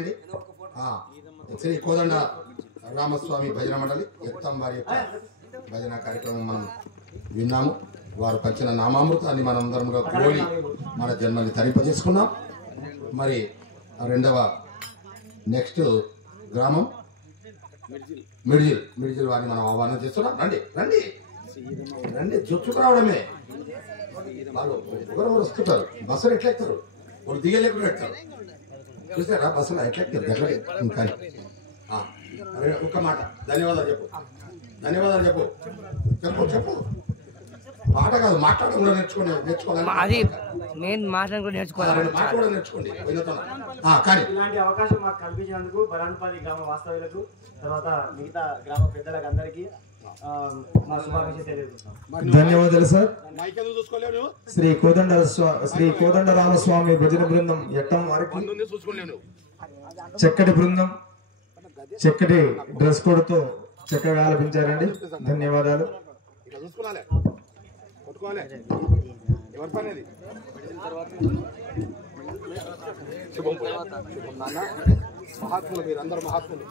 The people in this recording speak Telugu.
రాయండి. శ్రీ కోదండ రామస్వామి భజన మండలి ఎత్తం వారి యొక్క భజన కార్యక్రమం మనం విన్నాము. వారు పంచిన నామామృతాన్ని మనందరముగా కోరి మన జన్మని తరింపజేసుకున్నాం. మరి రెండవ నెక్స్ట్ గ్రామం మిడిజిల్ వారిని మనం ఆహ్వానం చేస్తున్నాం. రండి రండి రండి, చుచ్చుకురావడమే. వాళ్ళు ఎవరెవరు వస్తుంటారు, బస్సులు ఎట్లా ఎక్కుతారు, వాళ్ళు దిగలేకుండా ఎక్కుతారు. చూసారా బస్సులో ఎట్లా ఎక్కుతారు ఎట్లా ఇంకా. ఒక్క మాట ధన్యవాదాలు చెప్పు, ధన్యవాదాలు చెప్పు చెప్పు చెప్పు. మాట కాదు, మాట్లాడడం కూడా నేర్చుకోవాలి. నేను మాట్లాడుకుని నేర్చుకోవాలి, మాట కూడా నేర్చుకోండి. కానీ ఇలాంటి అవకాశం మాకు కల్పించినందుకు బరాన్పల్లి గ్రామ వాస్తవ్యులకు, తర్వాత మిగతా గ్రామ పెద్దలకు అందరికీ మా శుభాకాంక్షలు తెలియజేస్తున్నాం. ధన్యవాదాలు సార్. శ్రీ కోదండ రామస్వామి భజన బృందం ఎట్టం వారికి చక్కటి బృందం, చక్కటి డ్రెస్ కోడ్ తో చక్కగా ఆలపించారండి. ధన్యవాదాలు. మహాత్ములు మీరందరూ మహాత్ములు.